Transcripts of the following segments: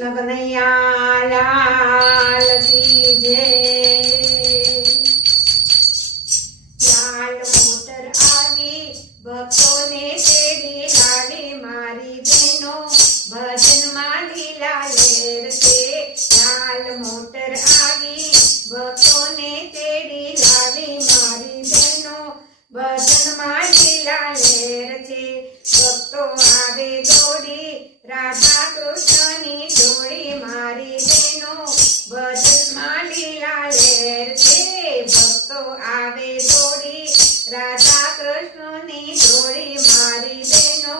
કૃષ્ણ કનૈયા લાલ કી જય। લાલ મોટર આવી ભક્તોને તેડી લાવી મારી બહેનો ભજનમાં લીલા લેર છે। લાલ મોટર આવી ભક્તોને તેડી લાવી મારી બહેનો ભજનમાં લીલા લેર છે। ભક્તો આવે દોડી રાધા કૃષ્ણની જોડી મારી બહેનો ભજનમાં લીલા લેર છે। ભક્તો આવે દોડી રાધા કૃષ્ણની જોડી મારી બહેનો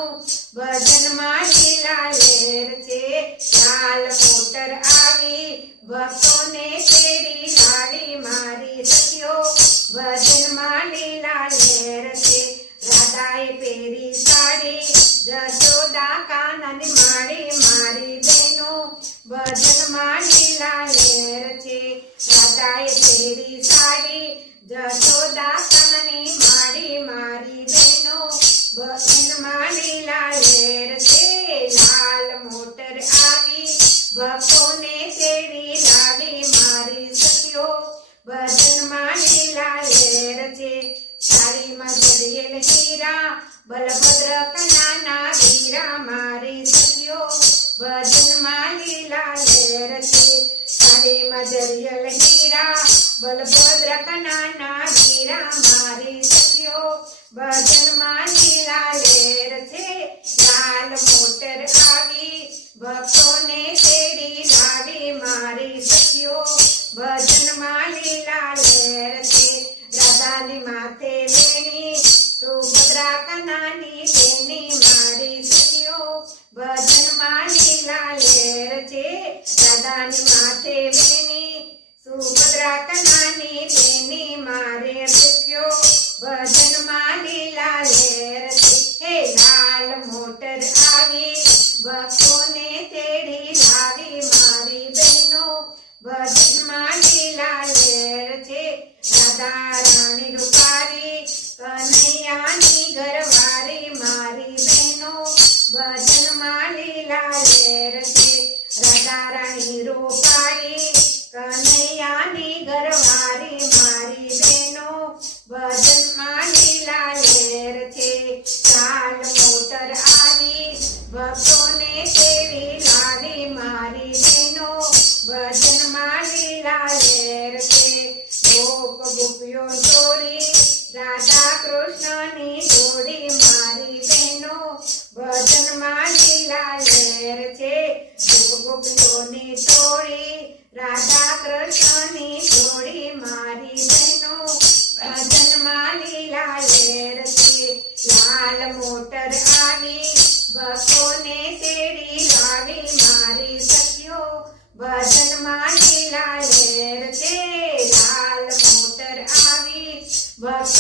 ભજનમાં લીલા લેર છે। લાલ મોટર આવી ભક્તોને તેડી લાવી મારી સખીઓ ભજનમાં લીલા લેર છે। રાધાએ પહેરી સાડી જશોદા કાનની માળી મારી બહેનો ભજનમાં લીલા લેર છે। રાધાએ પહેરી સાડી જશોદા કાનની માળી મારી બહેનો ભજનમાં લીલા લેર છે। લાલ મોટર આવી ભક્તોને તેડી લાવી મારી સખીઓ ભજનમાં લીલા લેર છે। સાડીમાં જડિયેલ હીરા બલભદ્ર કનાના વીરા મારી સખીઓ ભજનમાં લીલા લેર છે। સાડીમાં જડિયેલ હીરા બલભદ્ર કનાના વીરા મારી સખીઓ ભજનમાં લીલા લેર છે। લાલ મોટર આવી ભક્તોને તેડી લાવી મારી સખીઓ ભજનમાં લીલા લેર છે। રાધાની માથે વેણી સુભદ્રા કનાની વેણી મારી સખીઓ ભજનમાં લીલા લેર છે। રાધાની માથે વેણી સુભદ્રા કનાની વેણી મારે સખીઓ ભજનમાં લીલા લેર છે। હે લાલ મોટર આવી ભક્તોને તેડી લાવી મારી બહેનો ભજનમાં લીલા લેર છે। રાધા રાણી રૂપારી કનૈયાની ઘરવાળી મારી બહેનો ભજનમાં લીલા લેર છે। રાધા રાણી રૂપારી કનૈયાની ઘરવાળી મારી બહેનો ભજનમાં લીલા લેર છે। લાલ મોટર આવી ભક્તોને તેડી લાવી મારી બહેનો ભજનમાં લીલા લેર છે। ગોપ ગોપીઓ જોડી રાધા કૃષ્ણની જોડી મારી બહેનો ભજનમાં લીલા લેર છે। ગોપ ગોપીઓની જોડી રાધા કૃષ્ણની જોડી મારી બહેનો ભજનમાં લીલા લેર છે। લાલ મોટર આવી ભક્તોને તેડી લાવી મારી સખીઓ ભજનમાં લીલા લેર છે। લાલ મોટર આવી ભક્તો